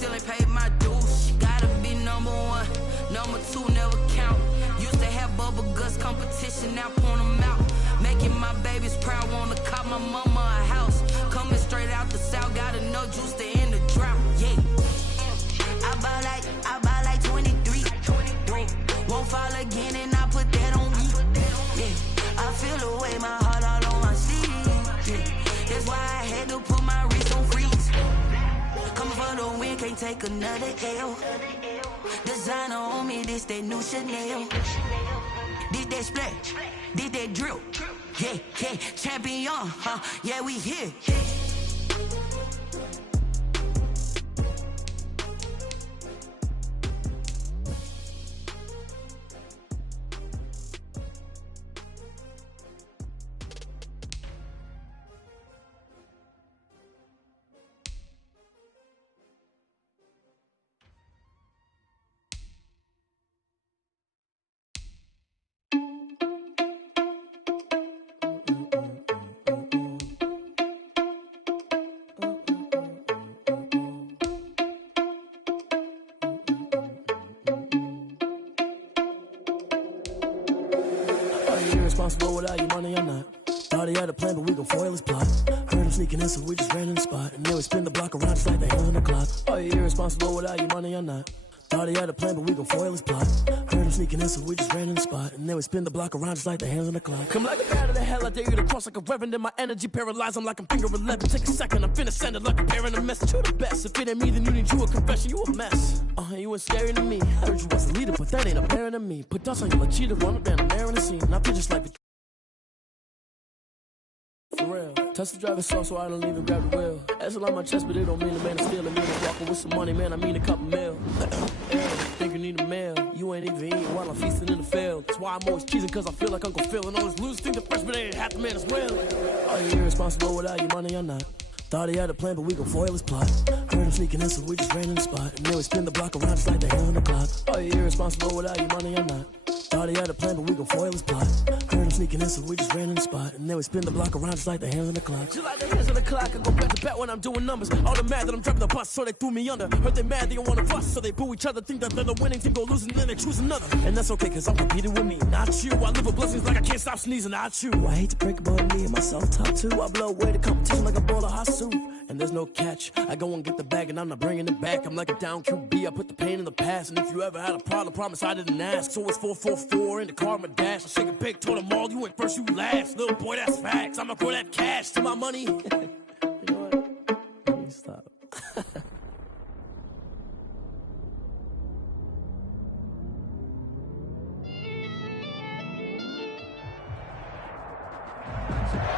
still ain't paid my dues. Gotta be number one, number two never count. Used to have bubble guts competition, now point them out. Making my babies proud, wanna cop my mama a house. Coming straight out the south, got enough juice to end the drought. Yeah, I buy like 23. Won't fall again, and I put that on me. Yeah, I feel the way, my heart all on my sleeve. Yeah, that's why I had to put my wrist on freeze. Coming for the win, can't take another L. Designer on me, this that new Chanel. This that splash, this that drill. Yeah, yeah, champion, yeah, we here. Responsible without your money or not. Thought he had a plan, but we gon' foil his plot. Heard him sneaking in, so we just ran in the spot. And then we spin the block around just like the hands on the clock. Are you irresponsible without your money or not? Thought he had a plan, but we gon' foil his plot. Heard him sneaking in, so we just ran in the spot. And then we spin the block around just like the hands on the clock. Come like a bat of the hell, I dare you to cross like a reverend. In my energy paralyzed, I'm like I'm finger 11. Take a second, I'm finna send it like a parent a message. You the best, if it ain't me, then you need you a confession. You a mess, you ain't scary to me. I heard you was a leader, but that ain't apparent to me. Put dust on you like cheater, run up down, I'm airing the scene. I feel just like for real. Touch the driver's sauce so I don't even grab the wheel. That's a lot on my chest, but it don't mean the man is stealing. Me walking with some money, man, I mean a couple mil. Think you need a meal. You ain't even eating while I'm feasting in the field. That's why I'm always cheesing, cause I feel like Uncle Phil. And all this losers think the freshman ain't half the man as well. Are you irresponsible without your money or not? Thought he had a plan, but we gon' foil his plot. Heard him sneaking in, so we just ran in the spot. And then we spin the block around just like the hands on the clock. Are you irresponsible without your money or not? Thought he had a plan, but we gon' foil his plot. Heard him sneaking in, so we just ran in the spot. And then we spin the block around just like the hands on the clock. Just like the hands on the clock, I go back to back when I'm doing numbers. All the mad that I'm driving the bus, so they threw me under. Heard they mad, they don't wanna fuss, so they boo each other. Think that they're the winning team, go losing, then they choose another. And that's okay, cause I'm competing with me, not you. I live with blessings like I can't stop sneezing, not you. I hate to break about me and my self-talk too. I blow away the competition like a bowl of hot soup. And there's no catch. I go and get the bag and I'm not bringing it back. I'm like a down QB, I put the pain in the past. And if you ever had a problem, promise I didn't ask. So it's 444 in the car, my dash. I shake a big, told them all, you went first, you last. Little boy, that's facts. I'ma throw that cash to my money. You know what? Let me stop.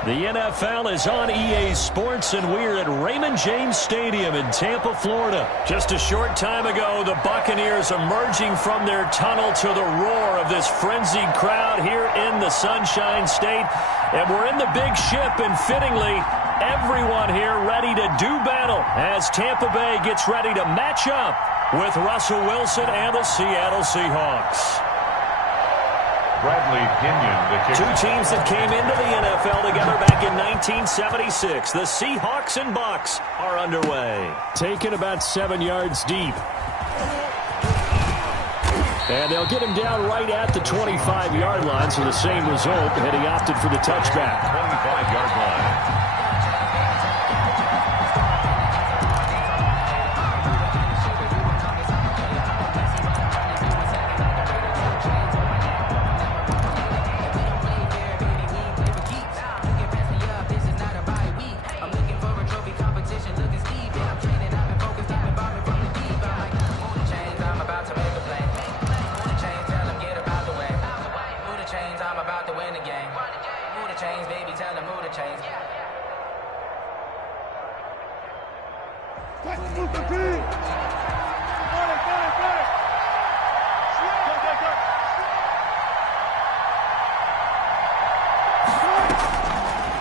The NFL is on EA Sports, and we're at Raymond James Stadium in Tampa, Florida. Just a short time ago, the Buccaneers emerging from their tunnel to the roar of this frenzied crowd here in the Sunshine State. And we're in the big ship, and fittingly, everyone here ready to do battle as Tampa Bay gets ready to match up with Russell Wilson and the Seattle Seahawks. Bradley Pinion, the kicker. Two teams that came into the NFL together back in 1976. The Seahawks and Bucs are underway. Taken about 7 yards deep. And they'll get him down right at the 25-yard line, so the same result, and he opted for the touchback. 25-yard line.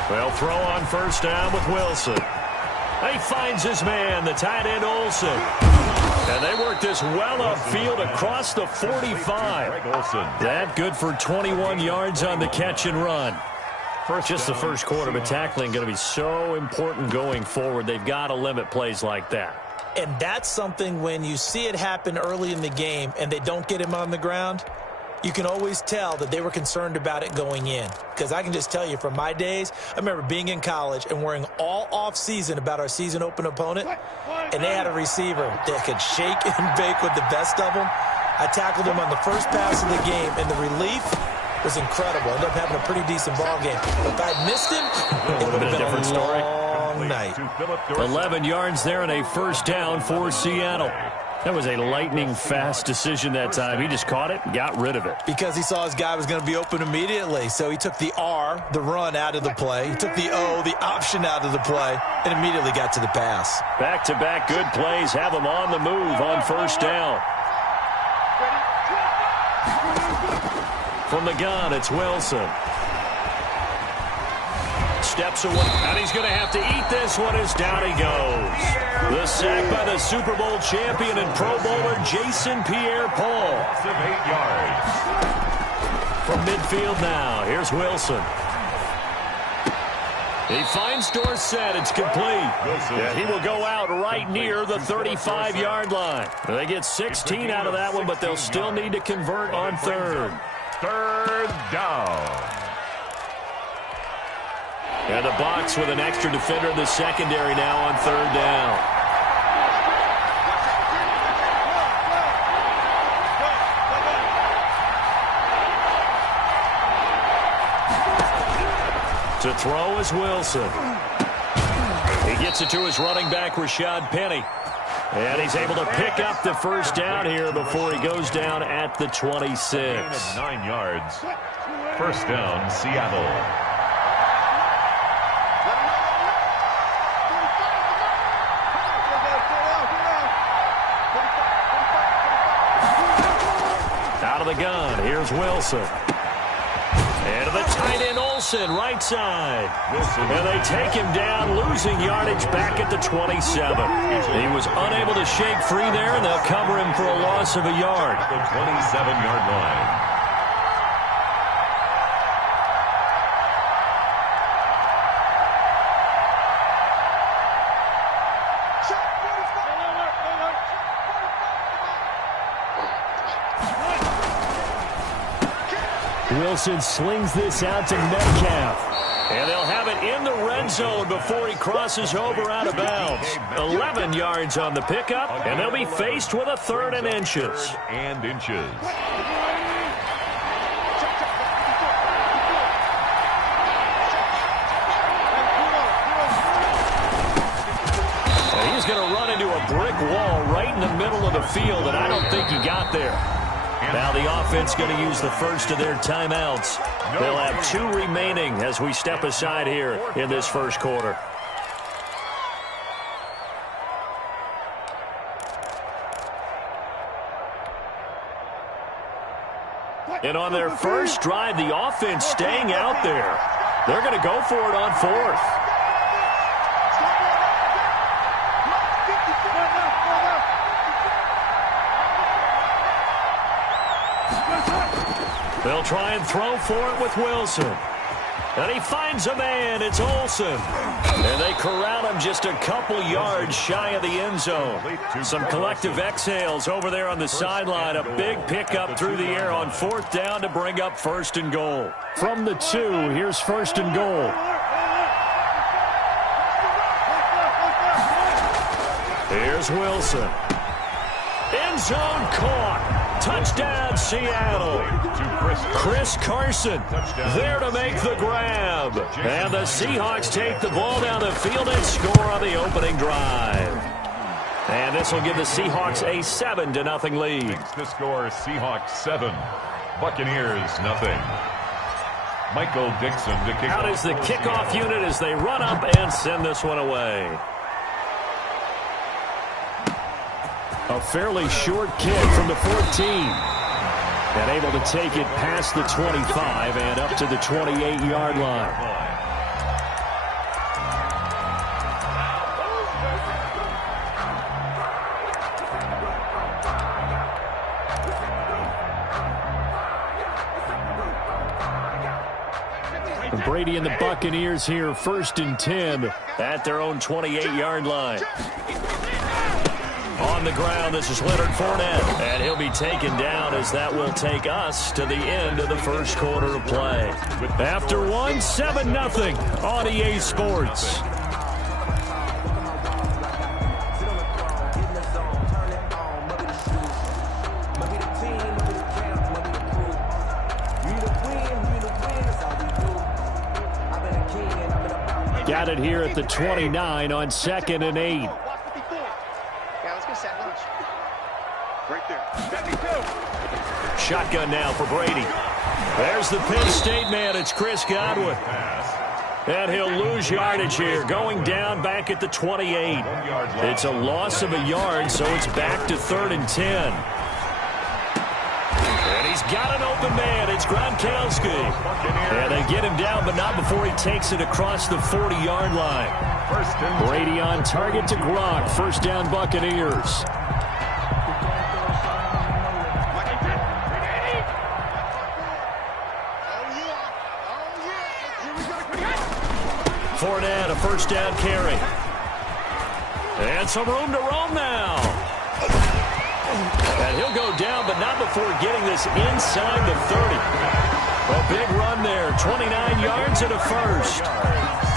Well, throw on first down with Wilson. He finds his man, the tight end Olsen. And they work this well upfield across the 45. That good for 21 yards on the catch and run. Just the first quarter, but tackling going to be so important going forward. They've got to limit plays like that. And that's something when you see it happen early in the game and they don't get him on the ground, you can always tell that they were concerned about it going in. Because I can just tell you from my days, I remember being in college and worrying all off-season about our season open opponent, and they had a receiver that could shake and bake with the best of them. I tackled him on the first pass of the game, and the relief was incredible. Ended up having a pretty decent ball game. But if I'd missed him, it would have been a different story. Long night. 11 yards there and a first down for Seattle. That was a lightning-fast decision that time. He just caught it and got rid of it. Because he saw his guy was going to be open immediately. So he took the R, the run, out of the play. He took the O, the option, out of the play, and immediately got to the pass. Back-to-back good plays have him on the move on first down. From the gun, it's Wilson. Steps away, and he's going to have to eat this one as down he goes. The sack by the Super Bowl champion and Pro Bowler Jason Pierre-Paul. 8 yards. From midfield now, here's Wilson. He finds Dorsett. It's complete. Yeah, he will go out right near the 35-yard line. They get 16 out of that one, but they'll still need to convert on third. Third down. And the box with an extra defender in the secondary now on third down. To throw is Wilson. He gets it to his running back, Rashad Penny. And he's able to pick up the first down here before he goes down at the 26. 9 yards. First down, Seattle. Out of the gun, here's Wilson. And to the tight end, Olsen, right side. And they take him down, losing yardage back at the 27. He was unable to shake free there, and they'll cover him for a loss of a yard. The 27-yard line. Wilson slings this out to Metcalf. And they'll have it in the red zone before he crosses over out of bounds. 11 yards on the pickup, and they'll be faced with a third and inches. And inches. And he's going to run into a brick wall right in the middle of the field, and I don't think he got there. Now the offense going to use the first of their timeouts. They'll have 2 remaining as we step aside here in this first quarter. And on their first drive, the offense staying out there. They're going to go for it on fourth. They'll try and throw for it with Wilson. And he finds a man. It's Olsen. And they corral him just a couple yards shy of the end zone. Some collective exhales over there on the sideline. A big pickup through the air on fourth down to bring up first and goal. From the 2, here's first and goal. Here's Wilson. End zone caught. Touchdown, Seattle. Chris Carson there to make the grab. And the Seahawks take the ball down the field and score on the opening drive. And this will give the Seahawks a 7-0 lead. Makes the score Seahawks 7, Buccaneers 0. Michael Dixon to kick Out off. is the kickoff unit as they run up and send this one away. A fairly short kick from the 14. And able to take it past the 25 and up to the 28-yard line. Brady and the Buccaneers here, 1st and 10 at their own 28-yard line. on the ground. This is Leonard Fournette. And he'll be taken down as that will take us to the end of the first quarter of play. After one, 7-0 on EA Sports. Got it here at the 29 on 2nd and 8. Yeah, let's go set lunch. Right there. Shotgun now for Brady. There's the Penn State man. It's Chris Godwin. And he'll lose yardage here, going down back at the 28. It's a loss of a yard, so it's back to 3rd and 10. And he's got an open man. It's Gronkowski. And they get him down, but not before he takes it across the 40-yard line. Brady on target to Gronk. First down, Buccaneers. Fournette, a first down carry. And some room to roam now. And he'll go down, but not before getting this inside the 30. A big run there, 29 yards and a first.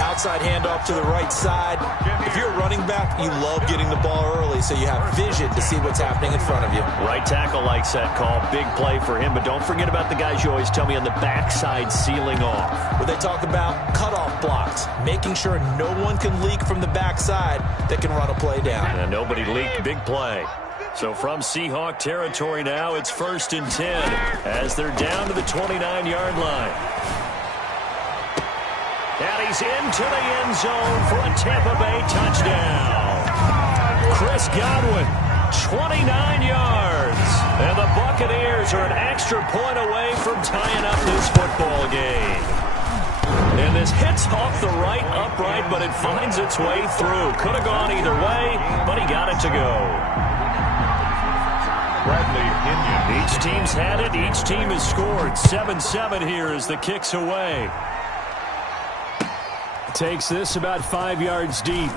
Outside handoff to the right side. If you're a running back, you love getting the ball early so you have vision to see what's happening in front of you. Right tackle likes that call. Big play for him, but don't forget about the guys you always tell me on the backside sealing off. Where they talk about cutoff blocks, making sure no one can leak from the backside that can run a play down. And nobody leaked. Big play. So from Seahawk territory now, it's 1st and 10 as they're down to the 29-yard line. And he's into the end zone for a Tampa Bay touchdown. Chris Godwin, 29 yards. And the Buccaneers are an extra point away from tying up this football game. And this hits off the right upright, but it finds its way through. Could have gone either way, but he got it to go. Each team's had it. Each team has scored. 7-7 here as the kick's away. Takes this about 5 yards deep.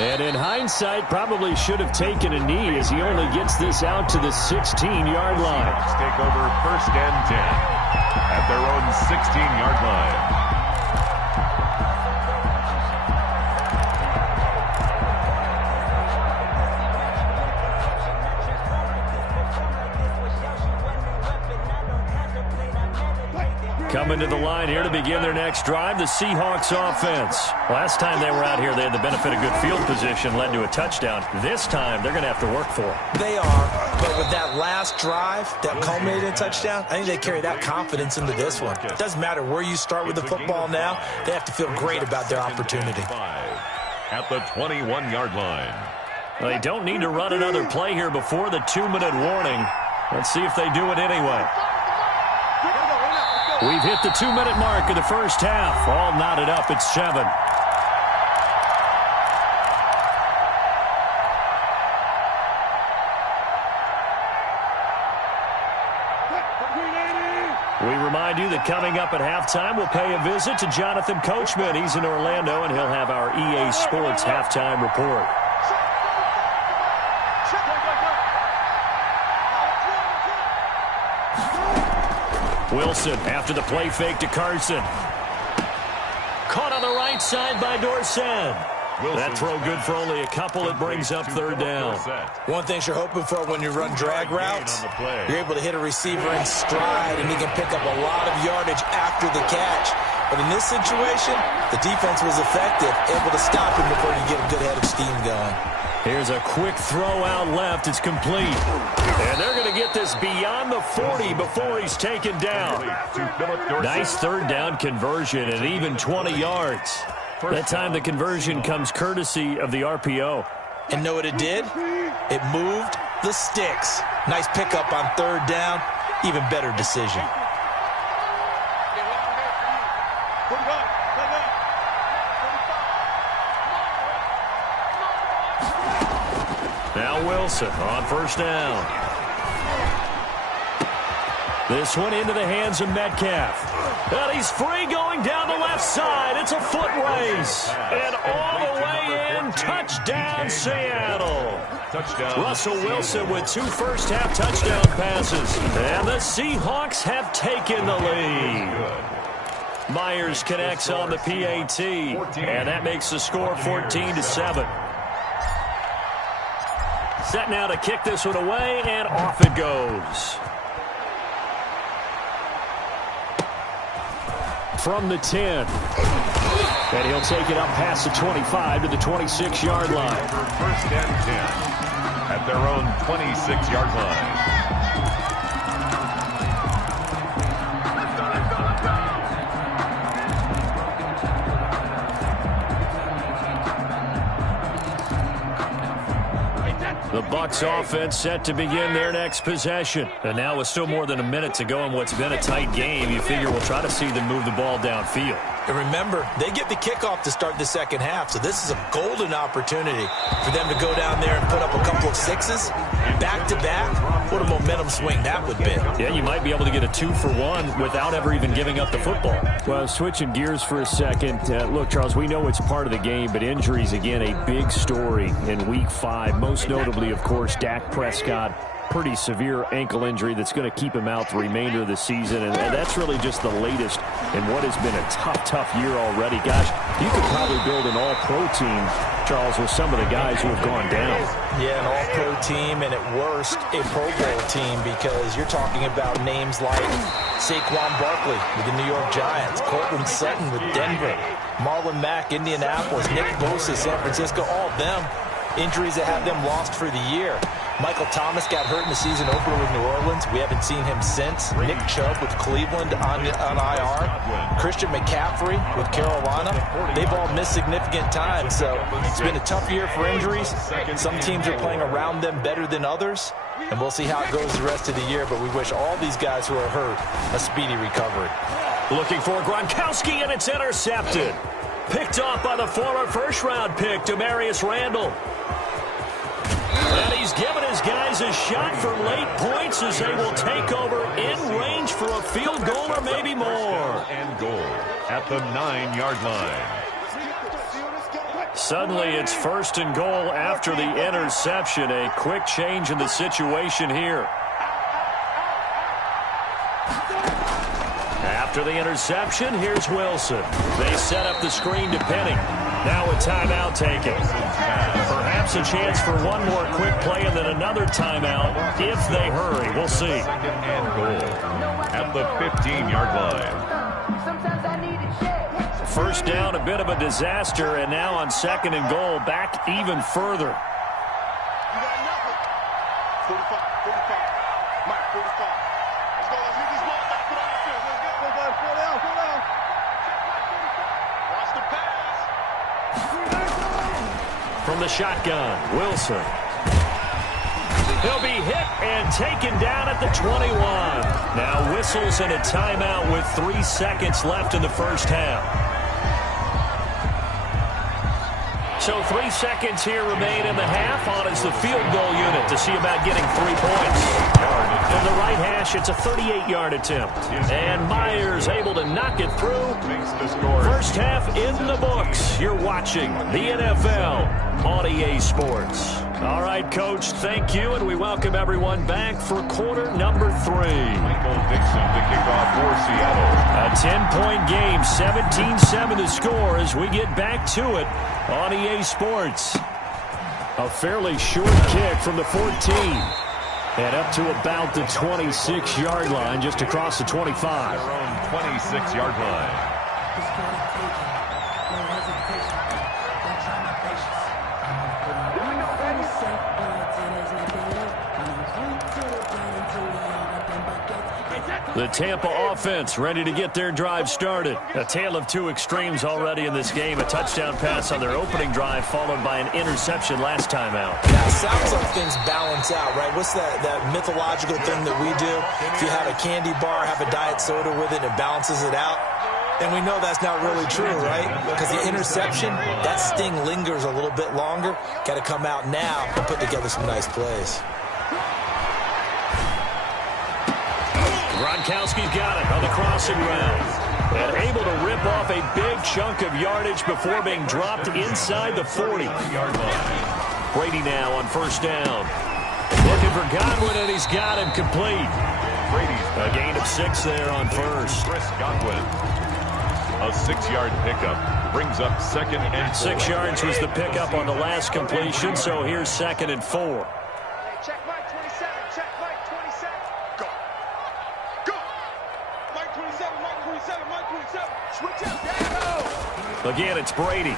And in hindsight, probably should have taken a knee as he only gets this out to the 16-yard line. Take over 1st and 10 at their own 16-yard line. Coming to the line here to begin their next drive, the Seahawks offense. Last time they were out here, they had the benefit of good field position, led to a touchdown. This time, they're going to have to work for it. They are, but with that last drive that culminated in a touchdown, I think they carry that confidence into this one. It doesn't matter where you start with the football now. They have to feel great about their opportunity. At the 21-yard line. Well, they don't need to run another play here before the 2-minute warning. Let's see if they do it anyway. We've hit the 2-minute mark of the first half. All knotted up at 7. We remind you that coming up at halftime, we'll pay a visit to Jonathan Coachman. He's in Orlando, and he'll have our EA Sports halftime report. Wilson after the play fake to Carson. Caught on the right side by Dorsett. That throw good for only a couple. It brings up 3rd down. One thing you're hoping for when you run drag routes, you're able to hit a receiver in stride, and he can pick up a lot of yardage after the catch. But in this situation, the defense was effective, able to stop him before you get a good head of steam going. Here's a quick throw out left. It's complete. And they're going to get this beyond the 40 before he's taken down. Nice 3rd down conversion and even 20 yards. That time the conversion comes courtesy of the RPO. And know what it did? It moved the sticks. Nice pickup on 3rd down. Even better decision. Now Wilson on 1st down. This one into the hands of Metcalf. And he's free going down the left side. It's a foot race. And all the way in, touchdown Seattle. Touchdown. Russell Wilson with 2 first-half touchdown passes. And the Seahawks have taken the lead. Myers connects on the PAT, and that makes the score 14-7. Set now to kick this one away, and off it goes. From the 10. And he'll take it up past the 25 to the 26-yard line. First and 10 at their own 26-yard line. The Bucs offense set to begin their next possession. And now with still more than a minute to go in what's been a tight game, you figure we'll try to see them move the ball downfield. And remember, they get the kickoff to start the second half, so this is a golden opportunity for them to go down there and put up a couple of sixes back-to-back. What a momentum swing that would be. Yeah, you might be able to get a 2-for-1 without ever even giving up the football. Well, switching gears for a second. Look, Charles, we know it's part of the game, but injuries, again, a big story in Week 5. Most notably, of course, Dak Prescott. Pretty severe ankle injury that's going to keep him out the remainder of the season, and that's really just the latest in what has been a tough year already. Gosh, you could probably build an all-pro team, Charles, with some of the guys who have gone down. Yeah, an all-pro team, and at worst, a Pro Bowl team, because you're talking about names like Saquon Barkley with the New York Giants, Cortland Sutton with Denver, Marlon Mack, Indianapolis, Nick Bosa, San Francisco, all of them injuries that have them lost for the year. Michael Thomas got hurt in the season opener with New Orleans. We haven't seen him since. Nick Chubb with Cleveland on IR. Christian McCaffrey with Carolina. They've all missed significant time, so it's been a tough year for injuries. Some teams are playing around them better than others, and we'll see how it goes the rest of the year, but we wish all these guys who are hurt a speedy recovery. Looking for Gronkowski, and it's intercepted. Picked off by the former first-round pick, Demarius Randall. And he's given his guys a shot for late points as they will take over in range for a field goal or maybe more. And goal at the 9-yard line. Suddenly it's 1st and goal after the interception. A quick change in the situation here. After the interception, here's Wilson. They set up the screen to Penny. Now a timeout taken. Perhaps a chance for one more quick play and then another timeout if they hurry. We'll see. 2nd and goal at the 15-yard line. First down, a bit of a disaster, and now on 2nd and goal, back even further. 45. Mike, 45. Let's go. Let's get this ball back to the offense. Let's get it. Go down. Watch the pass. From the shotgun, Wilson. He'll be hit and taken down at the 21. Now whistles and a timeout with 3 seconds left in the first half. So 3 seconds here remain in the half. On is the field goal unit to see about getting 3 points. From the right hash, it's a 38-yard attempt. And Myers able to knock it through. First half in the books. You're watching the NFL on EA Sports. All right, Coach, thank you, and we welcome everyone back for quarter number 3. Michael Dixon to kick off for Seattle. A 10-point game, 17-7 the score as we get back to it on EA Sports. A fairly short kick from the 14. And up to about the 26-yard line, just across the 25. Their own 26-yard line. The Tampa offense ready to get their drive started. A tale of 2 extremes already in this game. A touchdown pass on their opening drive followed by an interception last time out. Now, it sounds like things balance out, right? What's that mythological thing that we do? If you have a candy bar, have a diet soda with it, and it balances it out. And we know that's not really true, right? Because the interception, that sting lingers a little bit longer. Got to come out now and put together some nice plays. Gronkowski's got it on the crossing route. And able to rip off a big chunk of yardage before being dropped inside the 40. Brady now on first down. Looking for Godwin, and he's got him complete. Brady's A gain of 6 there on first. Chris Godwin. A 6-yard pickup brings up 2nd and 4. 6 yards was the pickup on the last completion, so here's 2nd and 4. Check Mike 27. Check Mike 27. Go. Go. Mike 27. Mike 27. Mike 27. Switch out. Go. Again, it's Brady.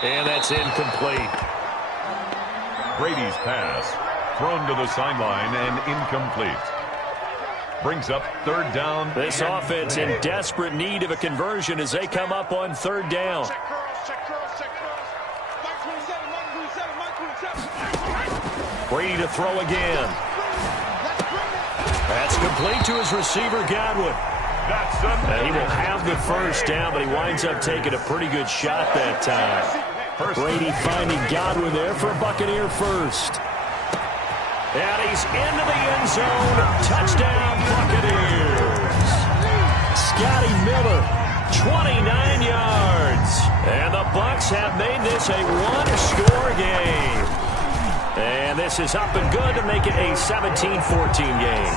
And that's incomplete. Brady's pass thrown to the sideline and incomplete. Brings up 3rd down. This offense in desperate need of a conversion as they come up on 3rd down. Check curls. Check curls. Check curls. Mike 27. Mike 27. Mike 27. Brady to throw again. That's complete to his receiver, Godwin. He will have the first down, but he winds up taking a pretty good shot that time. Brady finding Godwin there for a Buccaneer first. And he's into the end zone. Touchdown, Buccaneers. Scotty Miller, 29 yards. And the Bucs have made this a one-score game. And this is up and good to make it a 17-14 game.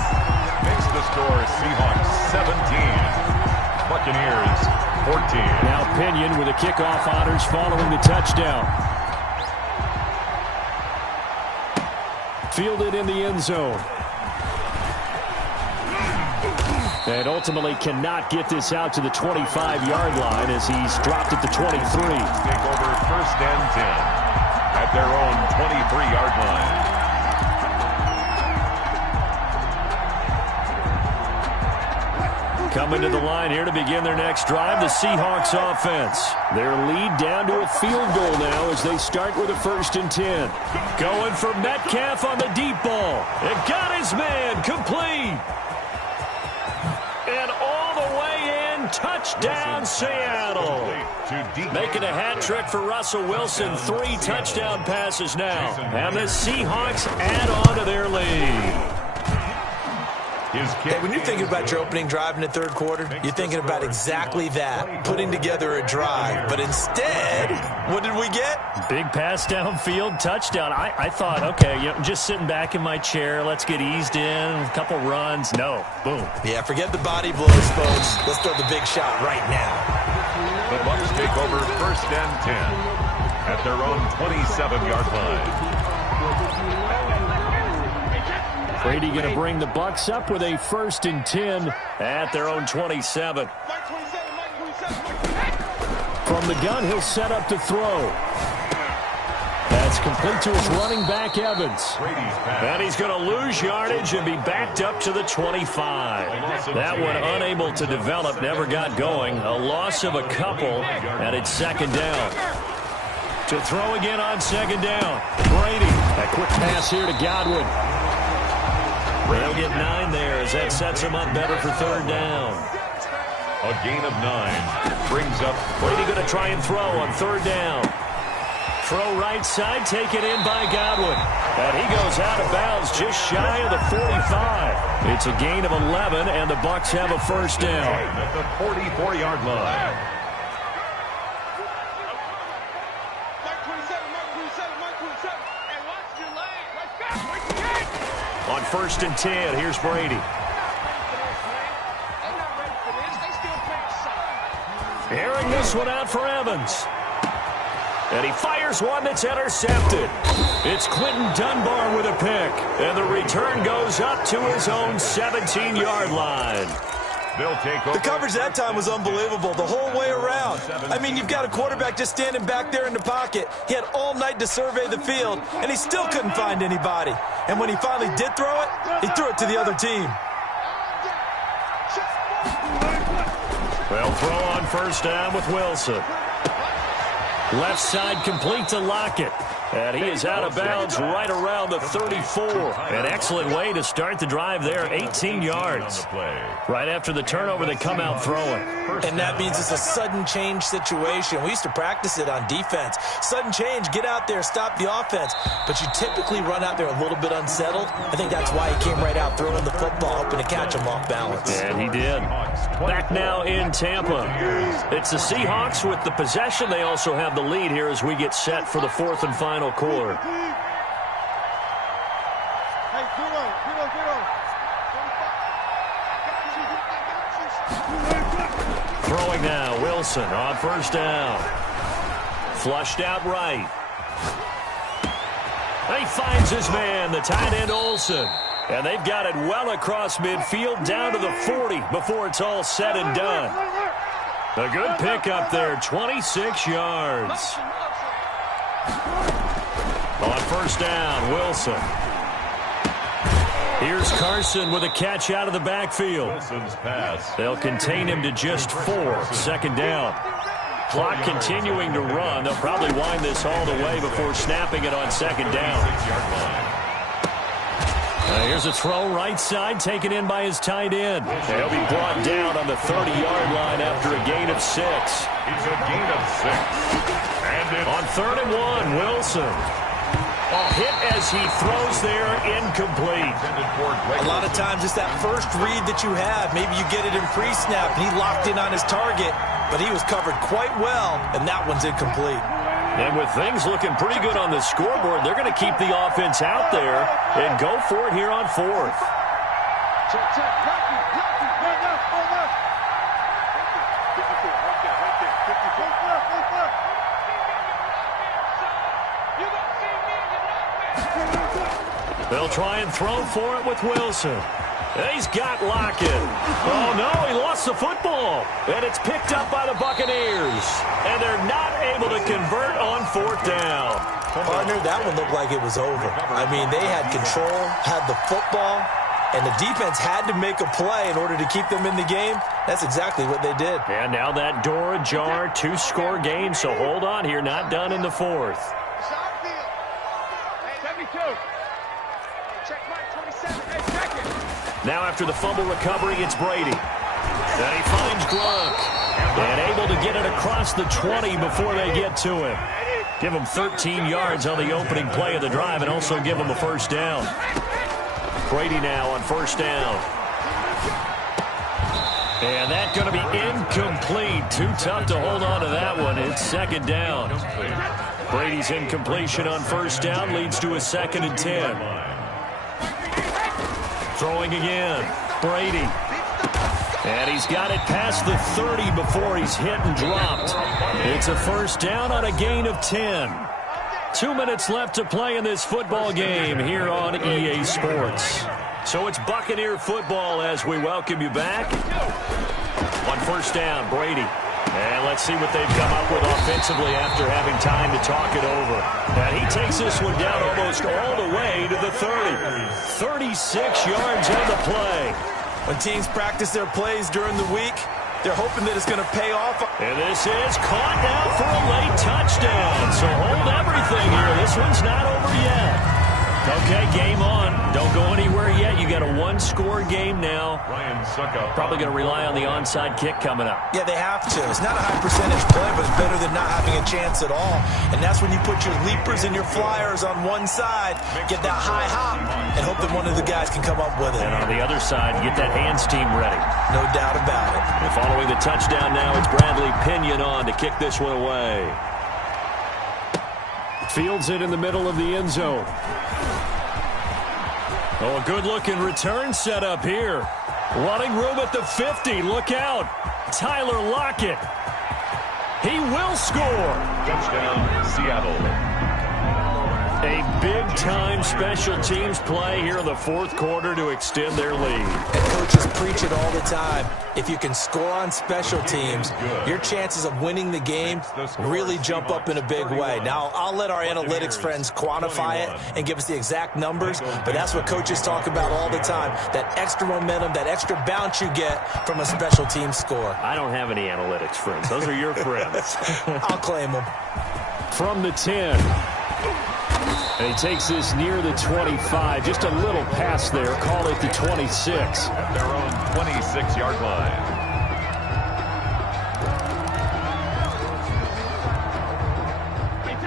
Makes the score Seahawks 17. Buccaneers 14. Now Pinion with the kickoff honors following the touchdown. Fielded in the end zone. And ultimately cannot get this out to the 25-yard line as he's dropped at the 23. Take over 1st and 10 at their own 23-yard line. Coming to the line here to begin their next drive, the Seahawks offense. Their lead down to a field goal now as they start with a 1st and 10. Going for Metcalf on the deep ball. And got his man complete. And all the way in, touchdown Seattle. Making a hat trick for Russell Wilson. 3 touchdown passes now. And the Seahawks add on to their lead. Hey, when you're thinking about your opening drive in the 3rd quarter, you're thinking about exactly that, putting together a drive. But instead, what did we get? Big pass downfield, touchdown. I thought, okay, just sitting back in my chair, let's get eased in, a couple runs. No, boom. Yeah, forget the body blows, folks. Let's throw the big shot right now. The Bucs take over 1st and 10 at their own 27-yard line. Brady going to bring the Bucs up with a 1st and 10 at their own 27. From the gun, he'll set up to throw. That's complete to his running back, Evans. And he's going to lose yardage and be backed up to the 25. That one unable to develop, never got going. A loss of a couple, and it's 2nd down. To throw again on 2nd down. Brady, a quick pass here to Godwin. They'll get 9 there as that sets him up better for 3rd down. A gain of 9 brings up Brady going to try and throw on 3rd down. Throw right side, taken in by Godwin. And he goes out of bounds just shy of the 45. It's a gain of 11, and the Bucs have a 1st down. At the 44-yard line. On 1st and 10, here's Brady. Airing this one out for Evans. And he fires one that's intercepted. It's Quentin Dunbar with a pick. And the return goes up to his own 17-yard line. They'll take over. The coverage that time was unbelievable the whole way around. I mean, you've got a quarterback just standing back there in the pocket. He had all night to survey the field, and he still couldn't find anybody. And when he finally did throw it, he threw it to the other team. Well, throw on 1st down with Wilson. Left side complete to Lockett. And he is out of bounds right around the 34. An excellent way to start the drive there, 18 yards. Right after the turnover, they come out throwing. And that means it's a sudden change situation. We used to practice it on defense. Sudden change, get out there, stop the offense. But you typically run out there a little bit unsettled. I think that's why he came right out throwing the football, hoping to catch him off balance. And he did. Back now in Tampa. It's the Seahawks with the possession. They also have the lead here as we get set for the fourth and final quarter. Throwing now, Wilson on first down. Flushed out right. He finds his man, the tight end Olsen. And they've got it well across midfield down to the 40 before it's all said and done. A good pickup there, 26 yards. On first down, Wilson. Here's Carson with a catch out of the backfield. They'll contain him to just 4. Second down. Clock continuing to run. They'll probably wind this all the way before snapping it on second down. Here's a throw right side taken in by his tight end. He'll be brought down on the 30-yard line after a gain of 6. It's a gain of 6. And on third and 1, Wilson. Hit as he throws there, incomplete. A lot of times it's that first read that you have. Maybe you get it in pre-snap, and he locked in on his target, but he was covered quite well, and that one's incomplete. And with things looking pretty good on the scoreboard, they're going to keep the offense out there and go for it here on fourth. They'll try and throw for it with Wilson. He's got Lockett. Oh, no, he lost the football. And it's picked up by the Buccaneers. And they're not able to convert on fourth down. Partner, that one looked like it was over. I mean, they had control, had the football, and the defense had to make a play in order to keep them in the game. That's exactly what they did. And now that door ajar, 2-score game, so hold on here, not done in the fourth. Now after the fumble recovery, it's Brady. Then he finds Gronk. And able to get it across the 20 before they get to him. Give him 13 yards on the opening play of the drive and also give him a first down. Brady now on first down. And that's going to be incomplete. Too tough to hold on to that one. It's second down. Brady's incompletion on first down leads to a 2nd and 10. Throwing again, Brady. And he's got it past the 30 before he's hit and dropped. It's a first down on a gain of 10. 2 minutes left to play in this football game here on EA Sports. So it's Buccaneer football as we welcome you back. On first down, Brady. And let's see what they've come up with offensively after having time to talk it over. And he takes this one down almost all the way to the 30. 36 yards on the play. When teams practice their plays during the week, they're hoping that it's going to pay off. And this is caught now for a late touchdown. So hold everything here. This one's not over yet. Okay, game on. Don't go anywhere yet. You got a 1-score game now. Probably going to rely on the onside kick coming up. Yeah, they have to. It's not a high percentage play, but it's better than not having a chance at all. And that's when you put your leapers and your flyers on one side, get that high hop, and hope that one of the guys can come up with it. And on the other side, get that hands team ready. No doubt about it. And following the touchdown now, it's Bradley Pinion on to kick this one away. Fields it in the middle of the end zone. Oh, a good-looking return set up here. Running room at the 50. Look out. Tyler Lockett. He will score. Touchdown, Seattle. A big-time special teams play here in the fourth quarter to extend their lead. And coaches preach it all the time. If you can score on special teams, your chances of winning the game really jump up in a big way. Now, I'll let our analytics friends quantify it and give us the exact numbers, but that's what coaches talk about all the time, that extra momentum, that extra bounce you get from a special team score. I don't have any analytics friends. Those are your friends. I'll claim them. From the 10. And he takes this near the 25. Just a little pass there. Call it the 26. At their own 26-yard line.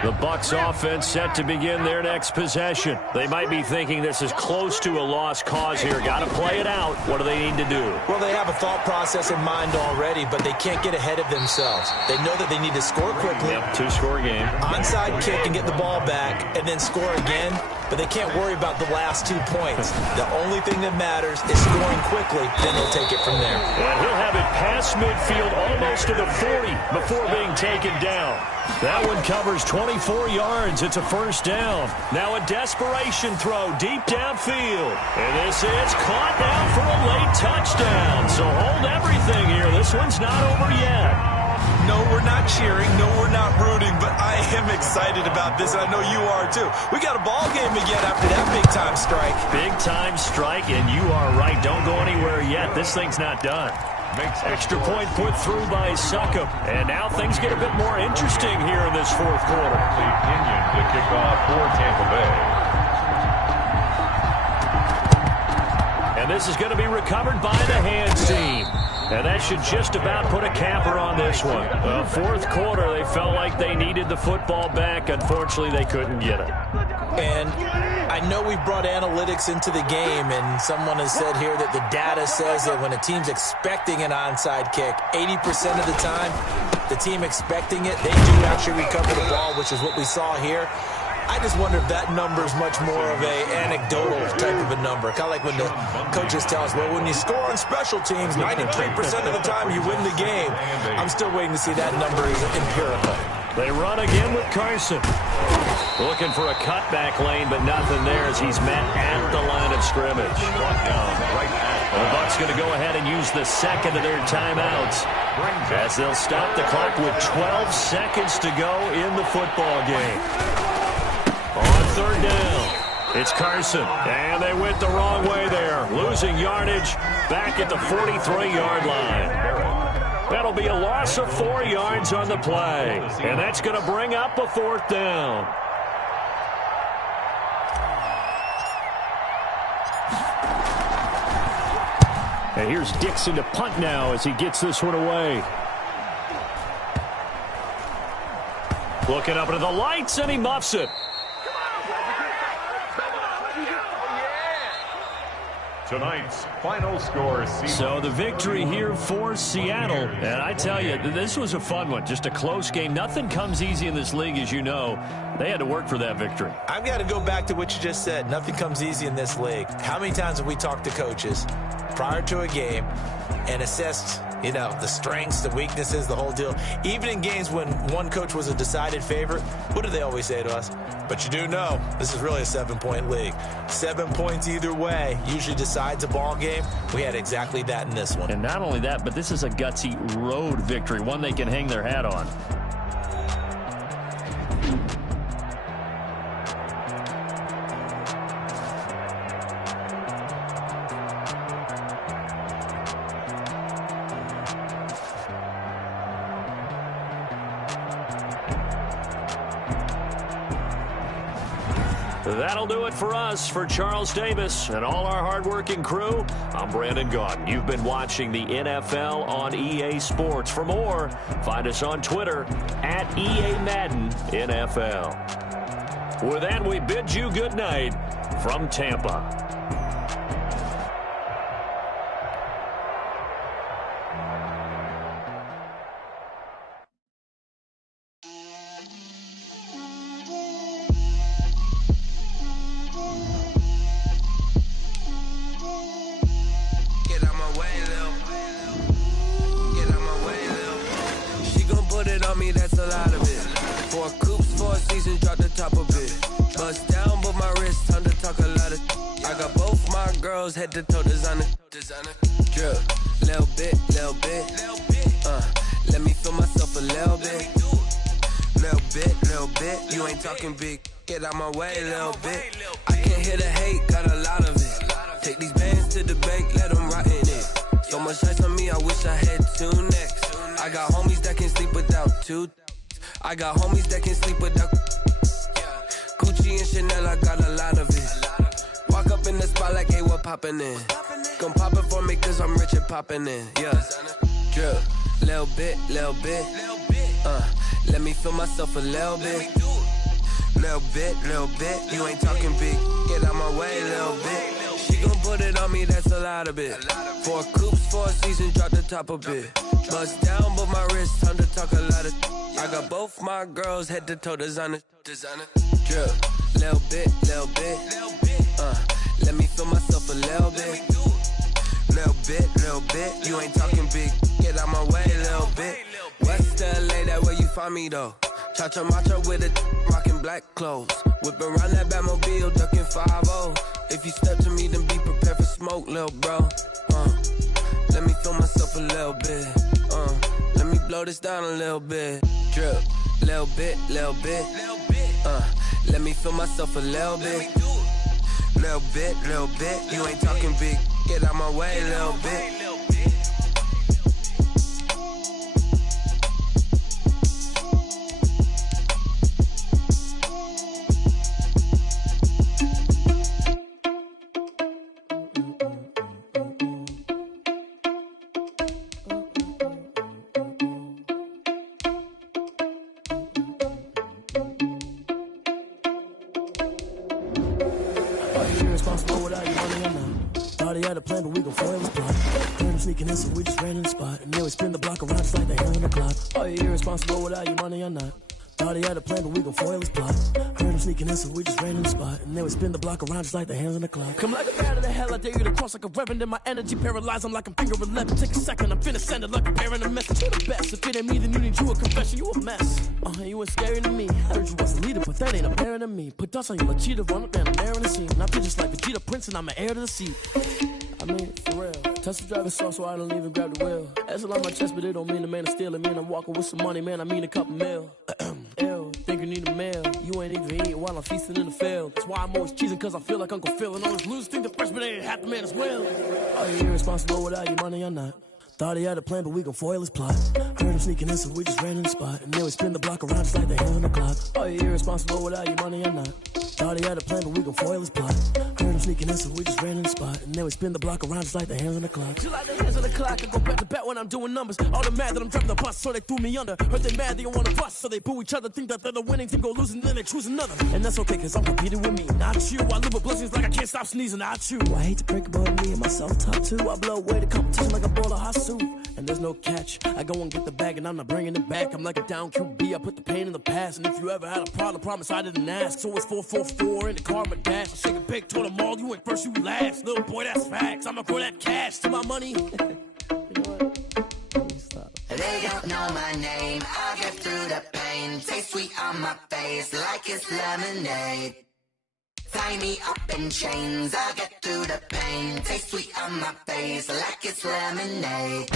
The Bucs offense set to begin their next possession. They might be thinking this is close to a lost cause here. Got to play it out. What do they need to do? Well, they have a thought process in mind already, but they can't get ahead of themselves. They know that they need to score quickly. Yep, two-score game. Onside kick and get the ball back and then score again, but they can't worry about the last 2 points. The only thing that matters is scoring quickly, then they'll take it from there. And he'll have it past midfield almost to the 40 before being taken down. That one covers 24 yards. It's a first down. Now a desperation throw deep downfield. And this is caught now for a late touchdown. So hold everything here. This one's not over yet. No, we're not cheering. No, we're not rooting. But I am excited about this, and I know you are too. We got a ball game again after that big-time strike. Big-time strike, and you are right. Don't go anywhere yet. This thing's not done. Extra point put through by Succop. And now things get a bit more interesting here in this fourth quarter. The Indian to kick off for Tampa Bay. And this is going to be recovered by the hands team. And that should just about put a capper on this one. Fourth quarter, they felt like they needed the football back. Unfortunately, they couldn't get it. And I know we brought analytics into the game, and someone has said here that the data says that when a team's expecting an onside kick, 80% of the time, the team expecting it, they do actually recover the ball, which is what we saw here. I just wonder if that number is much more of a anecdotal type of a number. Kind of like when the coaches tell us, well, when you score on special teams, 93% of the time you win the game. I'm still waiting to see that number is empirical. They run again with Carson. Looking for a cutback lane, but nothing there as he's met at the line of scrimmage. The Bucs going to go ahead and use the second of their timeouts as they'll stop the clock with 12 seconds to go in the football game. On third down, it's Carson, and they went the wrong way there, losing yardage back at the 43-yard line. That'll be a loss of 4 yards on the play, and that's going to bring up a fourth down. And here's Dixon to punt now as he gets this one away. Looking up into the lights, and he muffs it. Tonight's final score. So the victory here for Seattle. And I tell you, this was a fun one. Just a close game. Nothing comes easy in this league, as you know. They had to work for that victory. I've got to go back to what you just said. Nothing comes easy in this league. How many times have we talked to coaches prior to a game and assessed, you know, the strengths, the weaknesses, the whole deal? Even in games when one coach was a decided favorite, what do they always say to us? But you do know, this is really a 7-point league. 7 points either way usually decides a ball game. We had exactly that in this one. And not only that, but this is a gutsy road victory, one they can hang their hat on. That'll do it for us. For Charles Davis and all our hardworking crew, I'm Brandon Gaudin. You've been watching the NFL on EA Sports. For more, find us on Twitter at EA Madden NFL. With that, we bid you good night from Tampa. Head to toe designer, drip, little bit, let me feel myself a little bit, you ain't talking big, get out my way a little bit, I can't hear the hate, got a lot of it, take these bands to the bank, let them rot in it, so much ice on me, I wish I had 2 necks, I got homies that can sleep without 2, I got homies that can sleep without, Gucci Gucci and Chanel, I got a lot of it. Walk up in the spot like, hey, what poppin' in? Come pop it for me, cause I'm rich and poppin' in. Yeah, drip, little bit. Let me feel myself a little bit. Little bit. You ain't talking big. Get out my way, little bit. She gon' put it on me, that's a lot of it. 4 coupes, 4 seasons, drop the top a bit. Bust down, but my wrist, time to talk a lot of. I got both my girls head to toe designer. Drip, little bit. Let me feel myself a little bit. Little bit. You ain't talking big. Get out my way, little bit. West LA, that where you find me though. Cha-cha macha with a rockin' black clothes. Whip around that Batmobile, duckin' 5-0. If you step to me, then be prepared for smoke, lil' bro. Let me feel myself a little bit. Let me blow this down a little bit. Drip, little bit. Let me feel myself a little bit. Little bit. You ain't talking big. Get out my way, little bit. Had a plan, but we gon' foil his plot. Heard him sneaking in, so we just ran in the spot. And then we spin the block around just like the hand on the clock. Are you irresponsible without your money or not? Thought he had a plan, but we gon' foil his plot. Heard him sneaking in, so we just ran in the spot. And then we spin the block around just like the hands on the clock. Come like a bat of the hell, I dare you to cross like a reverend. In my energy paralyzed, I'm like I'm finger 11. Take a second, I'm finna send it like a bearing a message. You the best, if it ain't me, then you need you a confession. You a mess. You ain't scary to me. I heard you was a leader, but that ain't apparent to me. Put dust on you, cheetah, run up and I'm there in the scene. And I feel just like Vegeta Prince, and I'm an heir to the seat. I mean, for real. Touch the driver's sauce, so I don't even grab the wheel. S on my chest, but it don't mean the man is stealing. Man, I'm walking with some money, man, I mean a couple mil. Ew, think you need a meal. You ain't even eating while I'm feasting in the field. That's why I'm always cheesing, cause I feel like Uncle Phil. And all those losers think the freshman ain't half the man as well. Are you irresponsible without your money or not? Thought he had a plan, but we gon' foil his plot. Heard him sneaking in, so we just ran in the spot. And then we spin the block around just like the hand on the clock. Are you irresponsible without your money or not? Thought he had a plan, but we gon' foil his plot. Heard him sneaking in, so we just ran in the spot. And then we spin the block around just like the hands on the clock. Just like the hands on the clock, I go back to back when I'm doing numbers. All the mad that I'm driving the bus, so they threw me under. Heard they mad, they don't wanna bust, so they boo each other. Think that they're the winning team, go losing, then they choose another. And that's okay, cause I'm competing with me, not you. I live with blessings like I can't stop sneezing, not you. I hate to break about me and my self-talk too. I blow away the competition like a bowl of hot soup. And there's no catch. I go and get the bag and I'm not bringing it back. I'm like a down QB, I put the pain in the past. And if you ever had a problem, promise I didn't ask. So it's 444 in the car, my dash. I shake a big, told them all, you ain't first, you last. Little boy, that's facts. I'ma grow that cash to my money. You know what? They don't know my name, I get through the pain. Taste sweet on my face like it's lemonade. Tie me up in chains, I get through the pain. Taste sweet on my face like it's lemonade.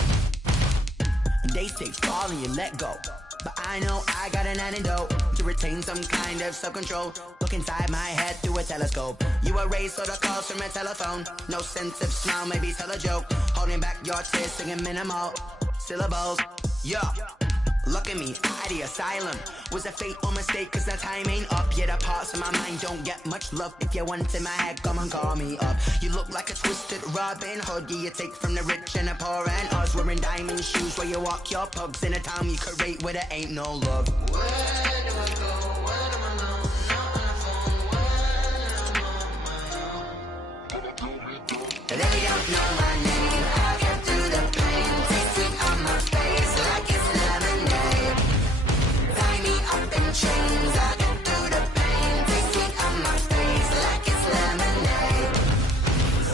They say fall and you let go, but I know I got an antidote to retain some kind of self-control. Look inside my head through a telescope. You erase all the calls from a telephone. No sense of smile, maybe tell a joke. Holding back your tears, singing minimal syllables. Yo, look at me, out of the asylum. Was a fate or mistake, cause the time ain't up. Yet the parts of my mind don't get much love. If you want in my head, come and call me up. You look like a twisted Robin Hood. Yeah, you take from the rich and the poor and us. Wearing diamond shoes where you walk your pugs. In a town you create where there ain't no love. Where do I go? When am I alone? Not on the phone. When I'm on my own. They don't know my name, I get through the pain. Taste sweet on my face like it's lemonade. Tie me up in chains, I get through the pain. Taste sweet on my face like it's lemonade.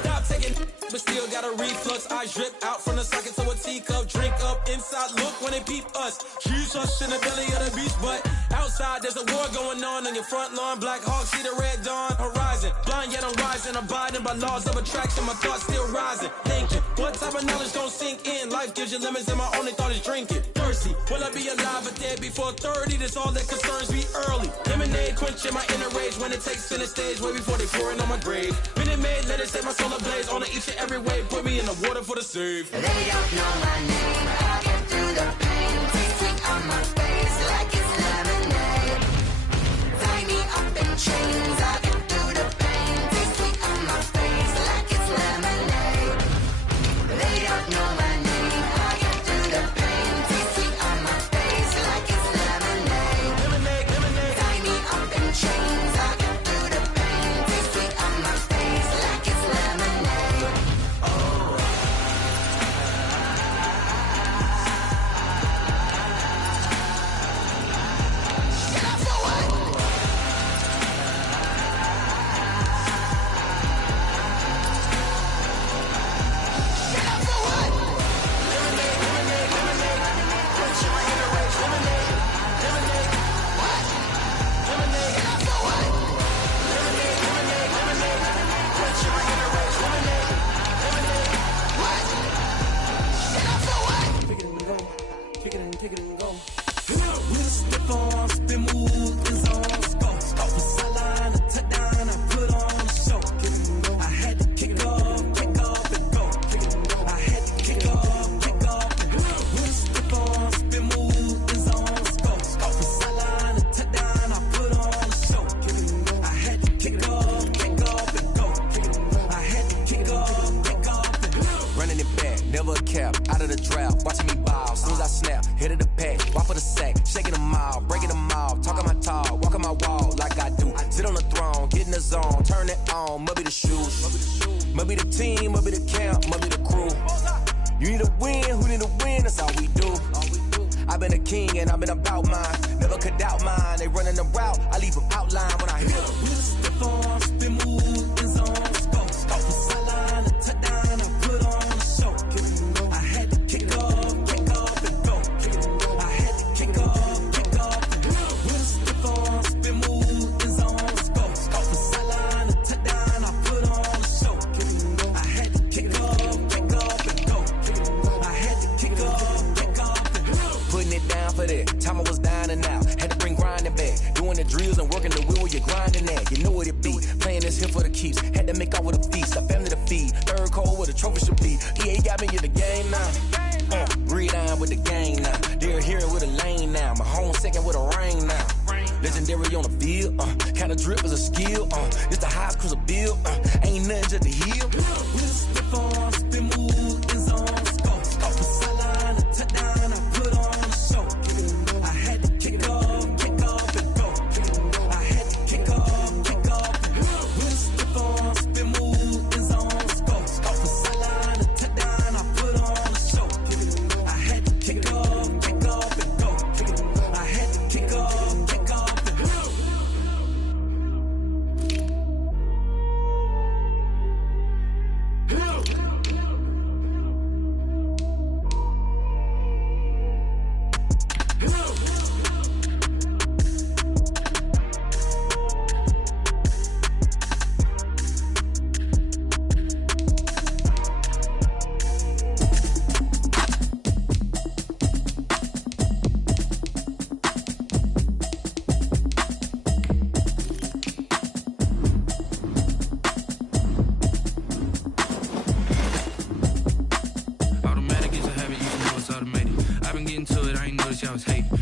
Stop taking, but still got a reflux. I drip out from the socket to a teacup. Drink up inside, look when they peep us. Choose us in the belly of the beast, but outside there's a war going on your front lawn. Black Hawk, see the red dawn horizon. Blind yet I'm rising, abiding by laws of attraction. My thoughts still rising, thinking, what type of knowledge gon' sink in? Life gives you limits and my only thought is drinking. Thirsty, will I be alive or dead before 30? That's all that concerns me early. Lemonade quenching my inner rage when it takes center stage way before they pouring on my grave. Minute Maid, let it set my soul ablaze on each and every wave. Put me in the water for the save. They don't know my name, I get through the pain. Taste sweet on my face like it's lemonade. Tie me up in chains, the zone, turn it on, must be the shoes. Must be the team, must be the camp, must be the crew. You need a win, who need a win, that's all we do. I've been a king and I've been about mine. Never could doubt mine, they running the route, I leave them outline when I hit them. We stiff on, spin move, in zone, scope. Scope the sideline, a touchdown, I put on a show. I had to kick off and go. I had to kick off and go. We stiff on, spin move, in zone, scope. Scope the sideline, a touchdown, I put on a show. I had to kick off and go. I had to kick off and go. Putting it down for that, time I was down and out. Had to bring grinding back, doing the drills and working the wheel where you're grinding at. You know what it be, playing this here for the keeps. Had to make out with a feast, a family to feed. Third cold where the trophy should be. EA got me in the game now. Breed on with the game now. They're here with a lane now. My home second with a ring now. Legendary on the field, kinda drip is a skill. It's the highest cruiser bill, ain't nothing just to heal. We slip on, spin move, in zone, scope. Scope the sideline, a touchdown, I put on a show. I had to kick off and go. I had to kick off and go. We slip on, spin move, in zone, scope. Scope the sideline, a touchdown, I put on a show. I had to kick off and go. I had to kick off and go. Automatic is a habit, you can know it's automated. I've been getting to it, I ain't noticed y'all was hating.